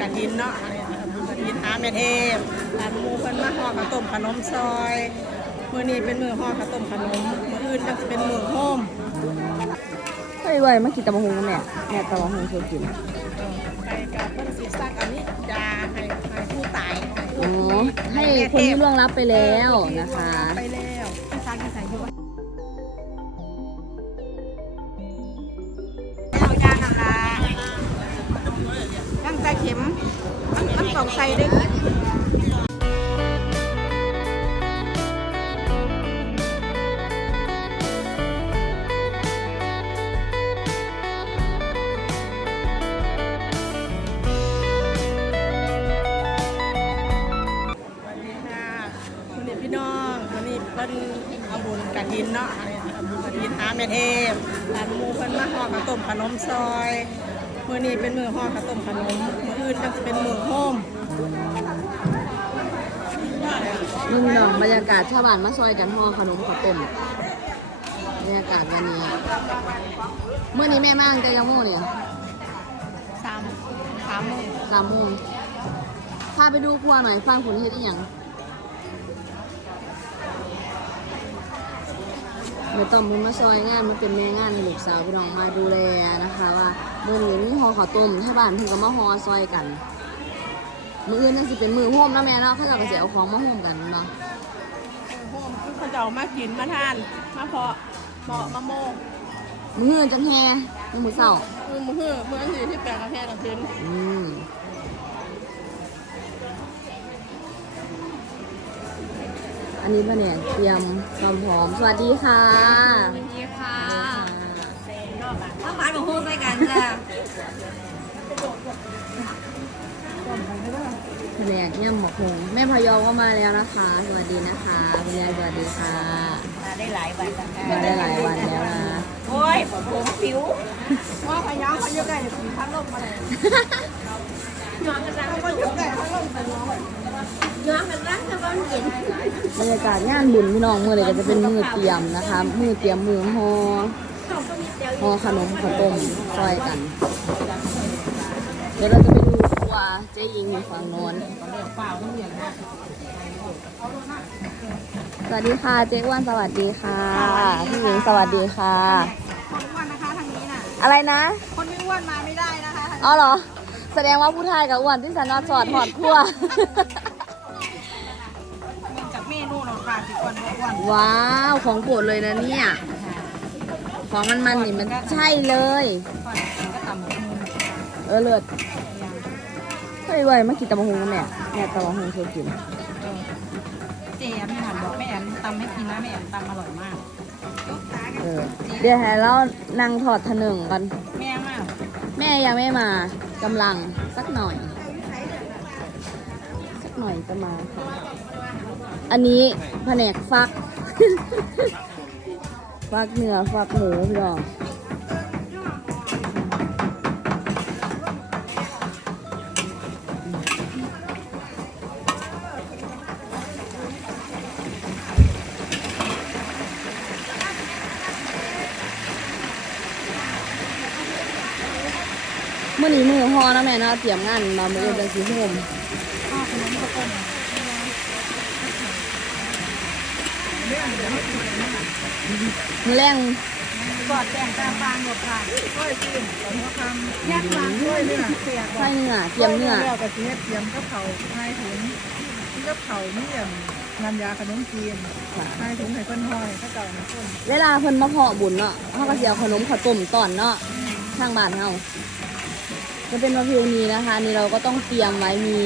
กระถินเนาะอะไรทำบุญกระถินหาแม่เทพหลานหมูเพิ่นมาห่อข้าวต้มขนมซอยมื้อนี้เป็นมื้อห่อข้าวต้มขนมมื้ออื่นก็จะเป็นมื้อโฮมเฮ้ยไว้มากินตำบักหุ่งกับแม่แม่ตำบักหุ่งเคยกินไปกับเพิ่นสิซักอันนี้ยาให้ให้ผู้ตายอ๋อให้คนที่ล่วงลับไปแล้วนะคะ ไปแล้ว มันนต้องใส่เด้วัสดีค่ะวันนี้พี่น้องวันนี้เพิ่นเอาบุญกระถินเนาะเอาบุญกระถินหาแม่เทพหลานมูเพิ่นมาห่อข้าวต้มขนมซอย มื้อนี้เป็นมื้อห่อข้าวต้มขนมมื้ ออื่นก็จะเป็นมื้อโฮมนี่พี่น้องบรรยากาศชาวบ้านมาซอยกันห่อขนมข้าวต้มบรรยากาศวันนี้ เมื่อนี้แม่มาตั้งแต่ยังโมงเนี่ยสามสามโมงสามโมงพาไปดูครัวหน่อยฟังผลเฮ็ดอีหยัง เดี๋ยวต้อมเพิ่นมาซอยงานมันเป็นแม่งานให้ลูกสาวพี่น้องมาดูแลนะคะว่าเมื่อนี้มีห่อข้าวต้มชาวบ้านเพิ่นก็มาห่อซอยกัน มืออื่นนั่นสิเป็นมือโฮมนะแม่เนาะเขาเจะก็สิเอาของมาโฮมกันเนาะโฮมคือเขาจะเอามากินมาทานมาเพาะเพาะมะโมงมืออื่นจังแฮมือมือเศร้าคือมื้อมื้ออันที่ที่แปลงกาแฟกลางคืนอืม อันนี้ปะเนี่ยเตรียมความพร้อม สวัสดีค่ะ สวัสดีค่ะข้าวผัดหมูฮู้ใส่กันจ้ะแผนกย่ำหมกหงแม่พยอมก็มาแล้วนะคะ สวัสดีนะคะคุณยายสวัสดีค่ะ มาได้หลายวันแล้วมาได้หลายวันแล้วนะโอ้ยผมผิวว่าพยายามเขาอยู่ใกล้สีพัดลมมาเลยย้อนกันรังเขาอยู่ใกล้พัดลมไปน้องย้อนกันรังแต่ว่ามันเย็น บรรยากาศงานบุญพี่น้องมือเลยก็จะเป็นมือเตรียมนะคะ มือเตรียมมือห่อเขาก็มีเตียวห่อขนมข้าวต้มซอยกัน เดี๋ยวเราจะไปดูครัวเจ๊ยิงอยู่ฝั่งโน้นสวัสดีค่ะเจ๊อ้วนสวัสดีค่ะพี่หญิงสวัสดีค่ะคนอ้วนนะคะทางนี้น่ะอะไรนะ คนไม่อ้วนมาไม่ได้นะคะอ๋อเหรอ แสดงว่าผู้ชายกับอ้วนที่สันนอสอดหอดครัว วนบ่อ้วนว้าวของโปรดเลยนะเนี่ย ของมันมันๆนี่มันใช่เลย ก่อนก็ตำบักหุ่งเออเลิศเฮ้ยไว้มากินตำบักหุ่งกับแม่แม่ตำบักหุ่งเคยกินเจแอมไม่หันบอกแม่แอมตำให้กินนะแม่แอมตำอร่อยมากเออเดี๋ยวให้เรานั่งถอดถนึงกัน แม่มากแม่ยังไม่มากำลังสักหน่อย สักหน่อยจะมาค่ะ อันนี้แผนกฟัก ฟักเนื้อฟักหมูพี่น้องเมื่อนี้มือห่อนะแม่เนาะเตรียมงานมามือเป็นสีห่มาวขนมข้าวต้ม มือแรงกอดแต่งตามบางหมดค่ะก้อยจีนก้อยคำยัดวางด้วยเนื้อเสียบไส้เนื้อเตรียมเนื้อแล้วก็สิเฮ็ดเตรียมกับเขาให้ถุงกับเขานี่อย่างน้ำยาขนมจีนให้ถุงให้เพิ่นห่อให้เขาเจ้าให้เพิ่นเวลาเพิ่นมาเพาะบุญเนาะเขาก็สิเอาขนมข้าวต้มตอนเนาะทางบ้านเฮาจะเป็นประเพณีนะคะ นี่เราก็ต้องเตรียมไว้มี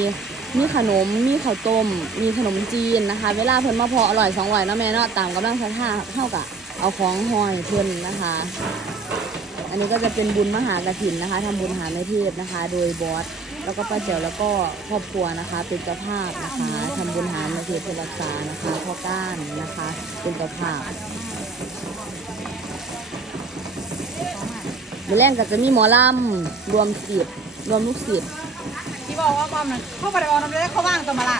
มีขนม มีข้าวต้ม มีขนมจีนนะคะ เวลาเพิ่นมาพาะอร่อยสองอร่อยเนาะแม่เนาะตามกำลังศรัทธาเท่ากับเอาของห้อยเพิ่นนะคะ อันนี้ก็จะเป็นบุญมหากฐินนะคะทำบุญหาในเทศนะคะ โดยบอสแล้วก็ป้าเจ๋วแล้วก็ครอบครัวนะคะ เป็นเจ้าภาพนะคะทำบุญหาในเทศเพื่อรักษานะคะพ่อก้านนะคะ เป็นเจ้าภาพมือแรกก็จะมีหมอลำรวมสิบรวมลูกศิษย์ ที่บอกว่าบอมน่ะเขาบ่ได้ออกน้ำเลยเขาว่างตัวมาละ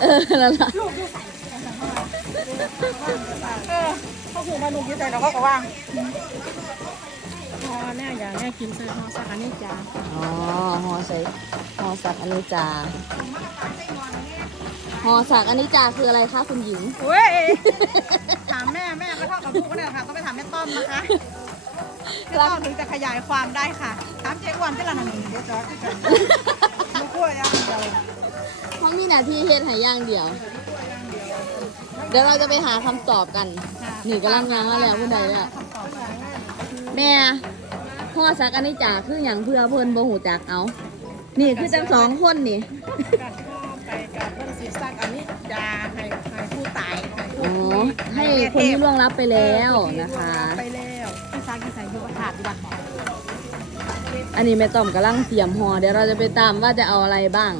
เออนั่นล่ะเออเขาหูมาลูกอยืดใจแล้วเขาก็ว่างพอแน่อย่างแน่กินเซอร์ฮอสักอันนี้จ้าอ๋อหอใส่สักอนิจจาห่อสักอนิจจาคืออะไรคะคุณหญิง เว้ยถามแม่แม่ก็เท่ากับลูกก็ได้ค่ะต้องไปถามแม่ต้อมนะคะ แม่ต้อมถึงจะขยายความได้ค่ะถามเจ๊อ้วนที่ละหนึ่งเดี๋ยวจอดที่กันลูกกล้วยย่างเดียวห้องมีหน้าที่เฮ็ดใหายอย่างเดียว เดี๋ยวเราจะไปหาคำตอบกัน นี่กำลังยังมาแล้วผู้ใดอะแม่ห่อสักอนิจจาคืออย่างเพื่อเพิ่นบ่หูจักเอา นี่คือจังสองคนนี่กัดข้อไปกับเพื่อนสิซักอันนี้ยาให้ให้ผู้ตายให้ผู้อ๋อให้คนที่ล่วงลับไปแล้วนะคะ ไปแาดดีกว่าอันนี้แม่ต้อมกำลังเตรียมห่อเดี๋ยวเราจะไปตามว่าจะเอาอะไรบ้าง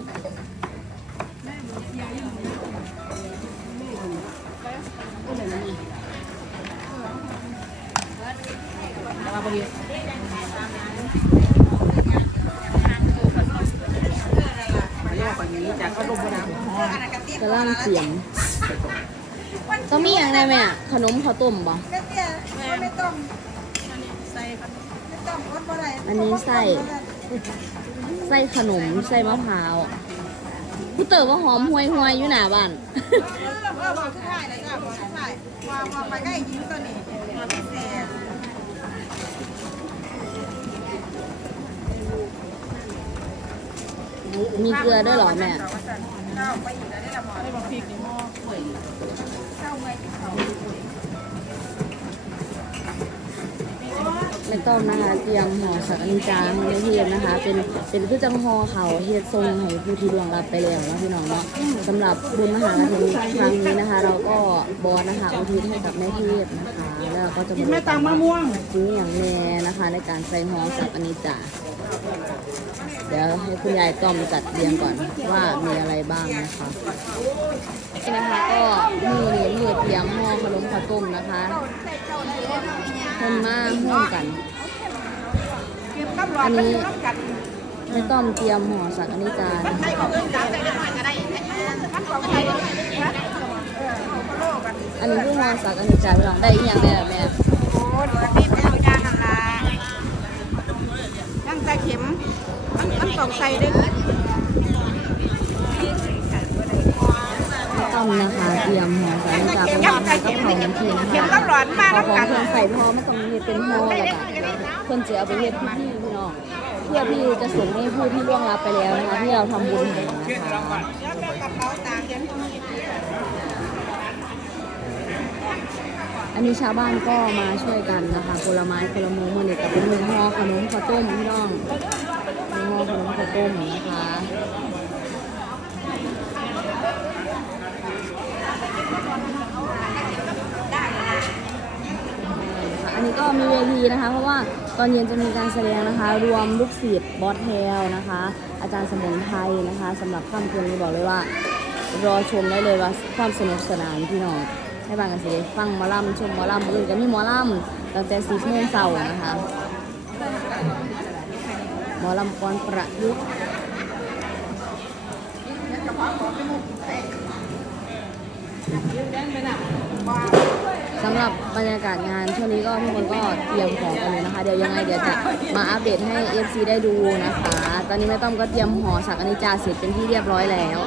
กำลังเตรียม ต้องมีอย่างไรแม่ขนมข้าวต้มบ่ ไม่ต้อง อันนี้ไส้ไส้ขนมไส้มะพร้าวผู้เต๋อว่าหอมห่วยห่วยอยู่หน้าบ้านวางวางไปใกล้ยิ้มตัวนี้มีเกลือด้วยเหรอแม่ ต้มนะคะ เตรียมห่อสักอนิจจาให้เฮียนนะคะ เป็นเป็นคือจังห่อเขาเฮียนทรงให้ผู้ที่ล่วงลับไปแล้วนะพี่น้องเนาะสำหรับบุญมหากฐินครั้งนี้นะคะ เราก็บอสนะคะอุทิศให้กับแม่เทพนะคะ แล้วเราก็จะกินแม่ตังมะม่วงซื้ออย่างแน่นะคะ ในการใส่ห่อสักอนิจจาเดี๋ยวให้คุณยายต้อมจัดเรียงก่อนว่ามีอะไรบ้างนะคะนี่นะคะก็มือนี้มือเตรียมห่อขนมข้าวต้มนะคะ คนมาห่วมกัน เก็บกับหลอดมันอยู่น้ำกันไม่ต้องเตรียมห่อสักอนิจจานะใส่ของเงินจ้าใส่ได้หน่อยก็ได้ท่านของใส่ได้นะเออเขาก็โลกันอันนี้คือห่อสักอนิจจาพี่น้องได้อีหยังแม่โอ้ดี๋ยวนี่ไปเอายาหันละยังใส่เข็มมันมันต้องใส่ด้วย ไม่ต้อง นะคะเตรียมห่อสักอนิจจาเป็นห่อกับเขาน้ำเค็มเข็มกับหลอดมาขอแล้วของกันเพิ่นใส่ห่อมันต้องมีเป็นห่อแล้วก็เพิ่นจะเอาไปเฮ็ดพิธีพี่น้องเพื่อที่จะส่งให้ผู้ที่ล่วงลับไปแล้วนะคะที่เราทำบุญให้นะคะอันนี้ชาวบ้านก็มาช่วยกันนะคะผลไม้ผลมือมือเนี่ยกับเป็นมือห่อขนมข้าวต้มพี่น้องมือห่อขนมข้าวต้มนะคะ ค่ะอันนี้ ก็มีเวทีนะคะ เพราะว่าตอนเย็นจะมีการแสดงนะคะ รวมลูกศิษย์บอสเทลนะคะ อาจารย์สมุนไพรนะคะสำหรับค่ำคืนนี้บอกเลยว่า รอชมได้เลยว่าความสนุกสนานพี่น้องให้บางกันสิฟังหมอลำชมหมอลำอื่นก็มีหมอลำตั้งแต่สี่ชั่วโมงเสาร์นะคะหมอลำกรประยุกต์ สำหรับบรรยากาศงานช่วงนี้ก็ทุกคนก็เตรียมของกันอยู่นะคะ เดี๋ยวยังไงเดี๋ยวจะมาอัปเดตให้ FC ได้ดูนะคะ ตอนนี้แม่ต้อมก็เตรียมห่อสักอนิจจาเสร็จเป็นที่เรียบร้อยแล้ว